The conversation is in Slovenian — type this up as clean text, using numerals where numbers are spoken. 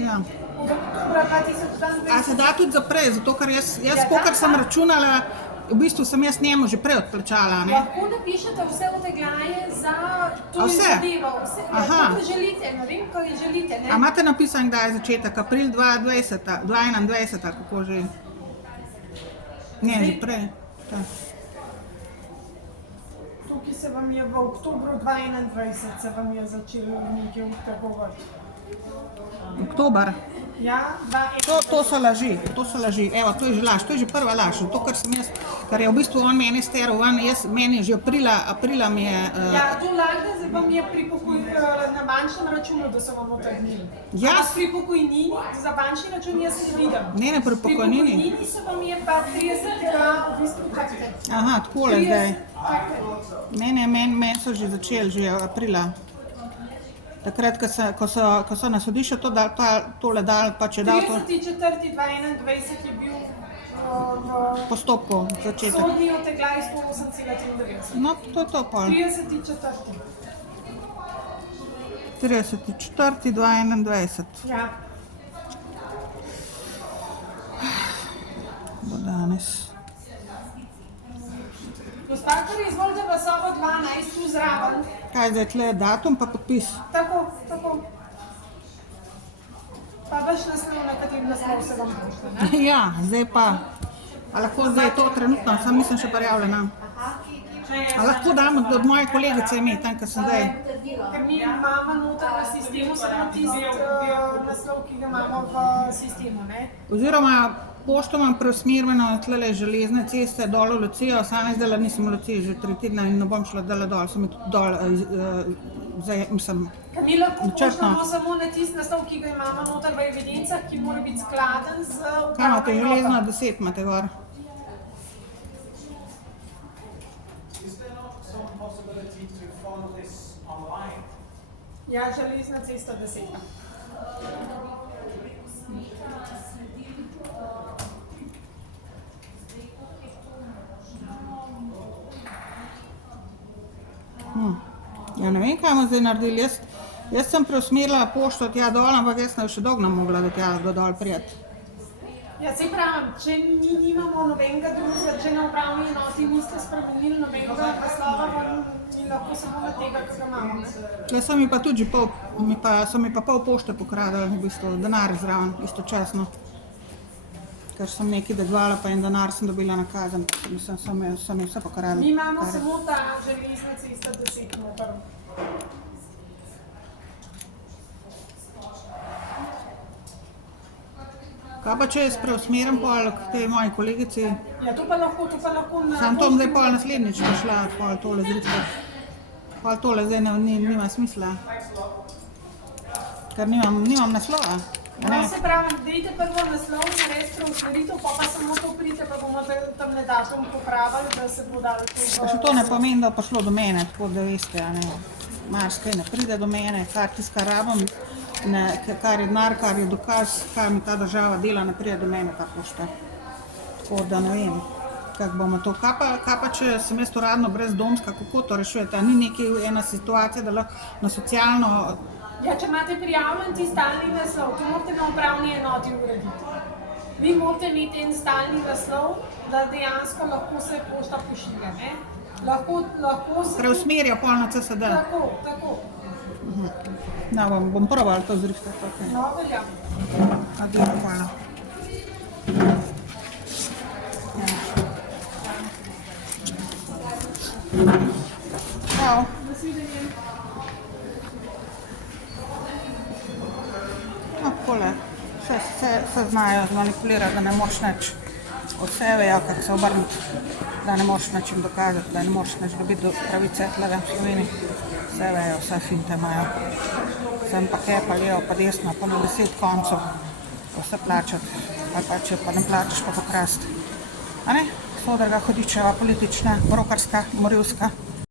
Ja. Od oktobra 2022. A se da tudi za prej, zato ker jaz kolikor sem računala, v bistvu sem jaz njemu že prej odplačala, ne? Lahko napišete vse odtegljaje za to zadevo, vse, kako želite, ne vem, kaj želite, ne? A imate napisan, kdaj je začetek? April 2020, 2021, kako že? Ne, že prej. Tukaj se vam je v oktobru 2021 se vam je začelo nekaj odtegovati. Oktober. Ja, To so laži, evo, to je že laž, to je že prva laž, to, kar je v bistvu on meni steral ven, meni je že aprila mi je... Ja, to lažne vam je na bančnem računu, da so vam odtegnili. Jaz? Pri pokojnini, za bančni račun jaz ne vidim. Ne, pri pokojnini. Pri pokojnini so vam je pa 30 v bistvu takte. Aha, takole zdaj. Ne, Meni so že začeli, že aprila. Takrat, ko so na sodišče tole dali, pa če dal to... 30.4.2021 je bil v postopku začetek. sodni odtegljaj 108,93. No, to je to pol. 30.4. 30.4.2021. Ja. Bo danes. Gospodar, izvolite v sobo 12 tu zraven. Kaj zdaj tle datum pa podpis? Tako. Pa vaš naslov, na katerem naslov se vam pošle, ne? Ja, zdaj pa. A lahko zdaj to trenutno, sam nisem še prijavljena. A lahko dam od moje kolegice ime, tam, kjer sem zdaj. Ker mi imamo noter v sistemu samo tisti naslov, ki ga imamo v sistemu, ne? Oziroma pošto imam preusmerjeno tlele železne ceste dol v Lucijo, sama zdaj nisem v Luciji že 3 tedne in ne bom šla dole dol, sem tudi dol, mislim, Mi lahko pošljamo samo na tisti naslov, ki ga imamo noter v evidencah, ki mora biti skladen z upravno enoto. Kaj imate, železno 10 imate gor? Ja, železna cesta 10. Ja, ne vem, kaj bomo zdaj naredili. Jaz sem preusmerila pošto tja dol, ampak jaz sem še dolgo mogla do tja do dol prijeti. Ja, saj pravim, če mi nimamo nobenega drugega, če na upravni enoti niste spremenili nobenega naslova, mi lahko samo na tega, ki ga imamo. Tle so mi pa tudi pol pošte pokradali, v bistvu, denar zraven, istočasno. Ker sem nekaj dedvala, pa en denar sem dobila na kazen, mislim, so mi vse pokradili. Mi imamo samo ta železna cesta 10 noter. Kaj pa če jaz preusmerim pol k tej moji kolegici? Ja, to pa lahko na... Sam to zdaj pol naslednjič prišla, pol tole zritkati. Pol tole zdaj nima smisla. Ker nimam naslova. No, se pravim, dejte prvo naslov, naredite preusmeritev, pa samo to pridite, pa bomo tam datum popravili, da se bo dalo to... Še to ne pomeni, da bo prišlo do mene, tako da veste, marsikaj ne pride do mene, kar tiskar rabim, kar je denar, kar je dokaz, kaj mi ta država dela, ne pride do mene ta pošta. Tako da ne vem, kako bomo to. Kaj pa če sem jaz uradno brezdomska, kako to rešujete? Ni nekaj ena situacija, da lahko na socialno... Ja, če imate prijavljen ti stalni naslov, to morate na upravni enoti urediti. Vi morate imeti en stalni naslov, da dejansko lahko se pošta pošilja, ne? Lahko se... Preusmerja pol na CSD. Tako. No, bom probala to zrihtati. No, velja. Adijo, hvala. Čau. Nasvidenje. No, takole, vse znajo zmanipulirati, da ne moreš nič. Vse vejo, kako se obrniti, da ne moreš ničim dokazati, da ne moreš nič dobiti do pravice tleve v Sloveniji. Vse vejo, vse finte imajo. Sem pa kepa, levo pa desno, pa na 10 koncov, pa vse plačati, ali pa če pa ne plačaš, pa pokrasti. A ne? Sodrga, hudičeva, politična, brokarska, morilska.